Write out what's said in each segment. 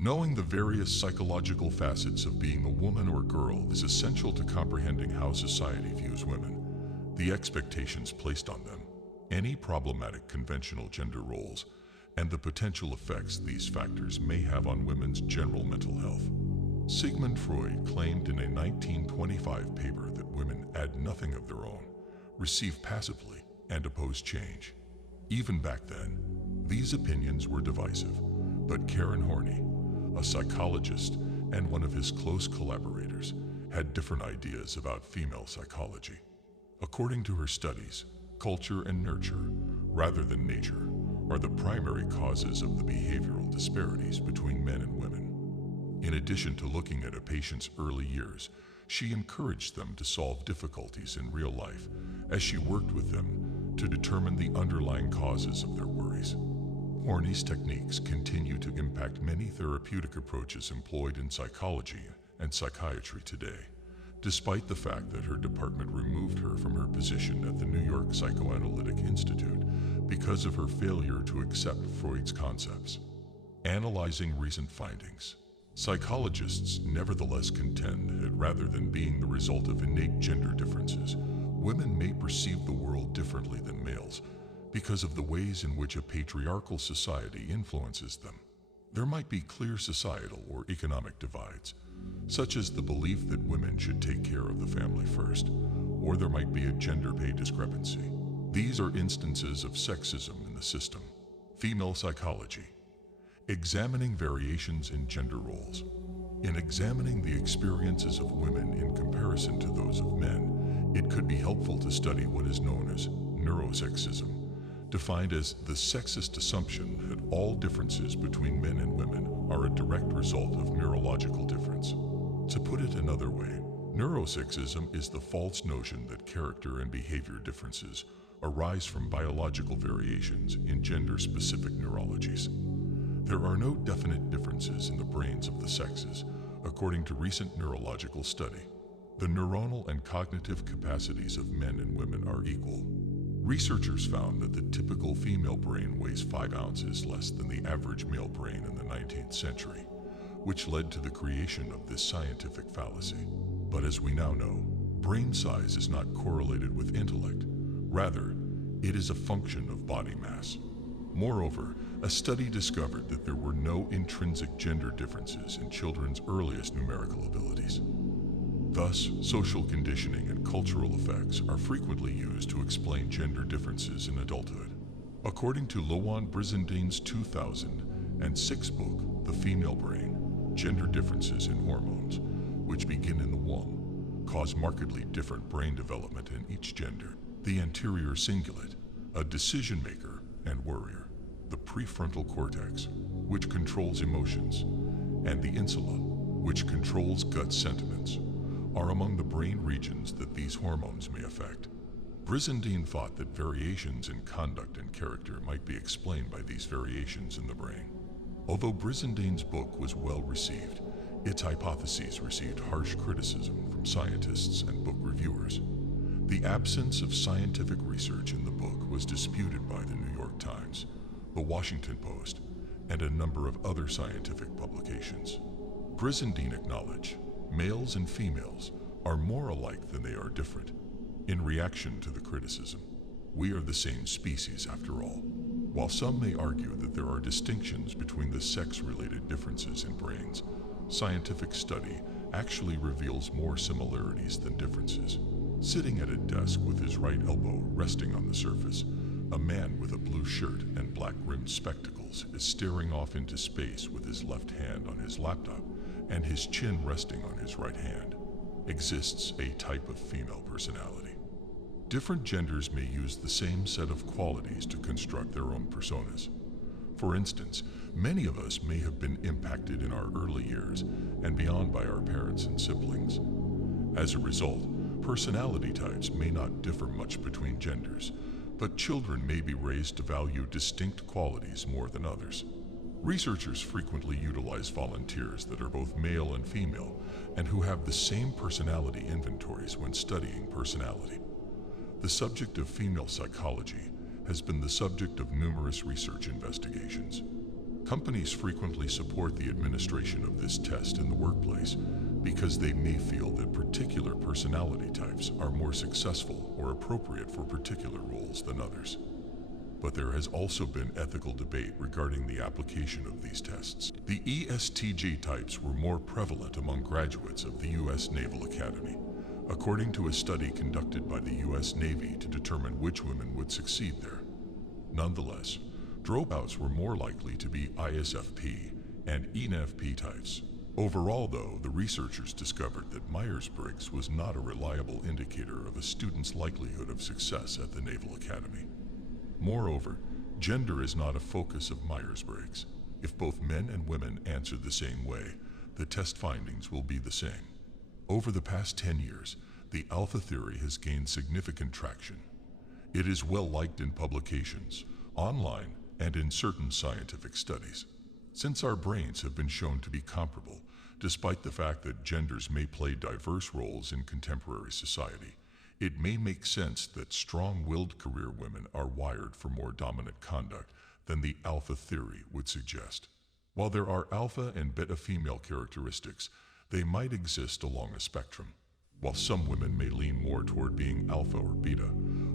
Knowing the various psychological facets of being a woman or girl is essential to comprehending how society views women, the expectations placed on them, any problematic conventional gender roles, and the potential effects these factors may have on women's general mental health. Sigmund Freud claimed in a 1925 paper that women add nothing of their own, receive passively, and oppose change. Even back then, these opinions were divisive, but Karen Horney, a psychologist and one of his close collaborators, had different ideas about female psychology. According to her studies, culture and nurture, rather than nature, are the primary causes of the behavioral disparities between men and women. In addition to looking at a patient's early years, she encouraged them to solve difficulties in real life as she worked with them to determine the underlying causes of their worries. Horney's techniques continue to impact many therapeutic approaches employed in psychology and psychiatry today, despite the fact that her department removed her from her position at the New York Psychoanalytic Institute because of her failure to accept Freud's concepts. Analyzing recent findings, psychologists nevertheless contend that rather than being the result of innate gender differences, women may perceive the world differently than males, because of the ways in which a patriarchal society influences them. There might be clear societal or economic divides, such as the belief that women should take care of the family first, or there might be a gender pay discrepancy. These are instances of sexism in the system. Female psychology. Examining variations in gender roles. In examining the experiences of women in comparison to those of men, it could be helpful to study what is known as neurosexism, defined as the sexist assumption that all differences between men and women are a direct result of neurological difference. To put it another way, neurosexism is the false notion that character and behavior differences arise from biological variations in gender-specific neurologies. There are no definite differences in the brains of the sexes, according to recent neurological study. The neuronal and cognitive capacities of men and women are equal. Researchers found that the typical female brain weighs 5 ounces less than the average male brain in the 19th century, which led to the creation of this scientific fallacy. But as we now know, brain size is not correlated with intellect. Rather, it is a function of body mass. Moreover, a study discovered that there were no intrinsic gender differences in children's earliest numerical abilities. Thus, social conditioning and cultural effects are frequently used to explain gender differences in adulthood. According to Louann Brizendine's 2006 book, The Female Brain, gender differences in hormones, which begin in the womb, cause markedly different brain development in each gender. The anterior cingulate, a decision maker and worrier, the prefrontal cortex, which controls emotions, and the insula, which controls gut sentiments, are among the brain regions that these hormones may affect. Brizendine thought that variations in conduct and character might be explained by these variations in the brain. Although Brizendine's book was well received, its hypotheses received harsh criticism from scientists and book reviewers. The absence of scientific research in the book was disputed by the New York Times, the Washington Post, and a number of other scientific publications. Brizendine acknowledged males and females are more alike than they are different. In reaction to the criticism, we are the same species after all. While some may argue that there are distinctions between the sex-related differences in brains, scientific study actually reveals more similarities than differences. Sitting at a desk with his right elbow resting on the surface, a man with a blue shirt and black-rimmed spectacles is staring off into space with his left hand on his laptop and his chin resting on his right hand. Exists a type of female personality. Different genders may use the same set of qualities to construct their own personas. For instance, many of us may have been impacted in our early years and beyond by our parents and siblings. As a result, personality types may not differ much between genders, but children may be raised to value distinct qualities more than others. Researchers frequently utilize volunteers that are both male and female and who have the same personality inventories when studying personality. The subject of female psychology has been the subject of numerous research investigations. Companies frequently support the administration of this test in the workplace because they may feel that particular personality types are more successful or appropriate for particular roles than others. But there has also been ethical debate regarding the application of these tests. The ESTG types were more prevalent among graduates of the U.S. Naval Academy, according to a study conducted by the U.S. Navy to determine which women would succeed there. Nonetheless, dropouts were more likely to be ISFP and ENFP types. Overall, though, the researchers discovered that Myers-Briggs was not a reliable indicator of a student's likelihood of success at the Naval Academy. Moreover, gender is not a focus of Myers-Briggs. If both men and women answer the same way, the test findings will be the same. Over the past 10 years, the alpha theory has gained significant traction. It is well liked in publications, online, and in certain scientific studies. Since our brains have been shown to be comparable, despite the fact that genders may play diverse roles in contemporary society, it may make sense that strong-willed career women are wired for more dominant conduct than the alpha theory would suggest. While there are alpha and beta female characteristics, they might exist along a spectrum. While some women may lean more toward being alpha or beta,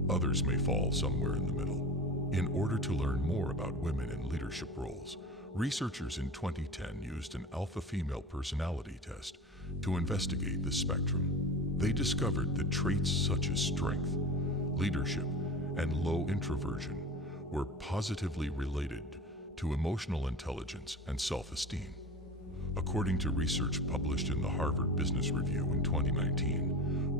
others may fall somewhere in the middle. In order to learn more about women in leadership roles, researchers in 2010 used an alpha female personality test to investigate the spectrum. They discovered that traits such as strength, leadership, and low introversion were positively related to emotional intelligence and self-esteem. According to research published in the Harvard Business Review in 2019,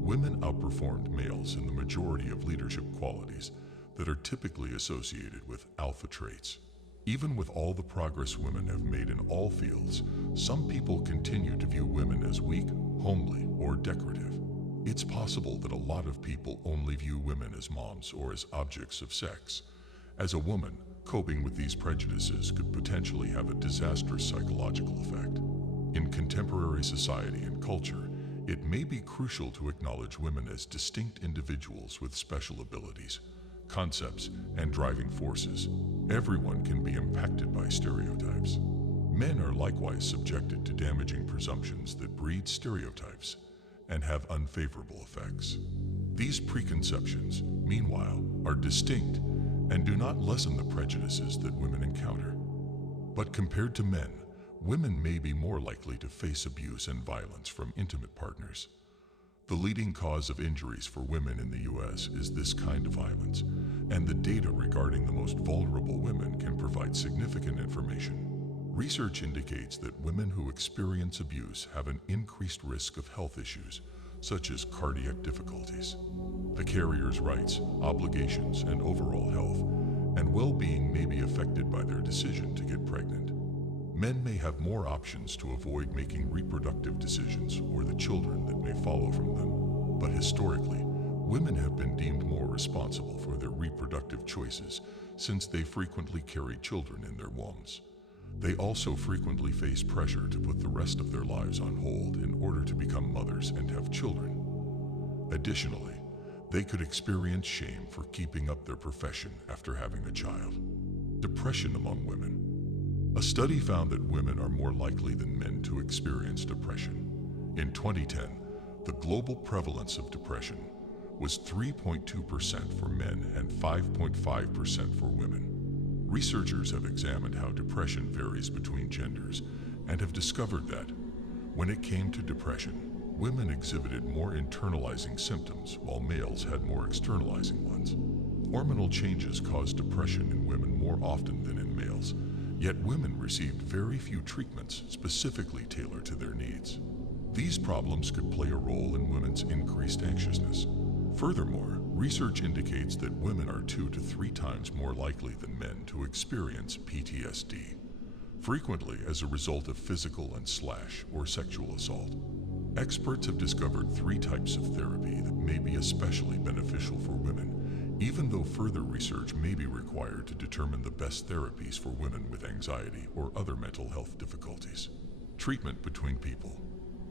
women outperformed males in the majority of leadership qualities that are typically associated with alpha traits. Even with all the progress women have made in all fields, some people continue to view women as weak, homely, or decorative. It's possible that a lot of people only view women as moms or as objects of sex. As a woman, coping with these prejudices could potentially have a disastrous psychological effect. In contemporary society and culture, it may be crucial to acknowledge women as distinct individuals with special abilities, concepts, and driving forces. Everyone can be impacted by stereotypes. Men are likewise subjected to damaging presumptions that breed stereotypes and have unfavorable effects. These preconceptions, meanwhile, are distinct and do not lessen the prejudices that women encounter. But compared to men, women may be more likely to face abuse and violence from intimate partners. The leading cause of injuries for women in the U.S. is this kind of violence, and the data regarding the most vulnerable women can provide significant information. Research indicates that women who experience abuse have an increased risk of health issues, such as cardiac difficulties. The carrier's rights, obligations, and overall health and well-being may be affected by their decision to get pregnant. Men may have more options to avoid making reproductive decisions or the children that may follow from them, but historically, women have been deemed more responsible for their reproductive choices since they frequently carry children in their wombs. They also frequently face pressure to put the rest of their lives on hold in order to become mothers and have children. Additionally, they could experience shame for keeping up their profession after having a child. Depression among women. A study found that women are more likely than men to experience depression. In 2010, the global prevalence of depression was 3.2% for men and 5.5% for women. Researchers have examined how depression varies between genders and have discovered that, when it came to depression, women exhibited more internalizing symptoms while males had more externalizing ones. Hormonal changes cause depression in women more often than in males, yet women received very few treatments specifically tailored to their needs. These problems could play a role in women's increased anxiousness. Furthermore, research indicates that women are 2 to 3 times more likely than men to experience PTSD, frequently as a result of physical and or sexual assault. Experts have discovered 3 types of therapy that may be especially beneficial for women, even though further research may be required to determine the best therapies for women with anxiety or other mental health difficulties. Treatment between people.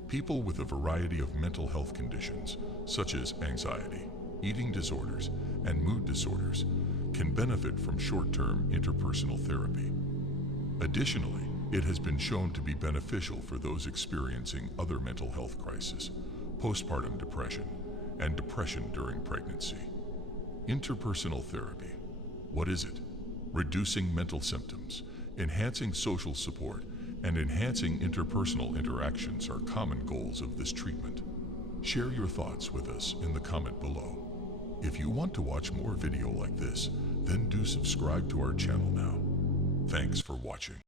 People with a variety of mental health conditions, such as anxiety, eating disorders, and mood disorders, can benefit from short-term interpersonal therapy. Additionally, it has been shown to be beneficial for those experiencing other mental health crises, postpartum depression, and depression during pregnancy. Interpersonal therapy. What is it? Reducing mental symptoms, enhancing social support, and enhancing interpersonal interactions are common goals of this treatment. Share your thoughts with us in the comment below. If you want to watch more video like this, then do subscribe to our channel now. Thanks for watching.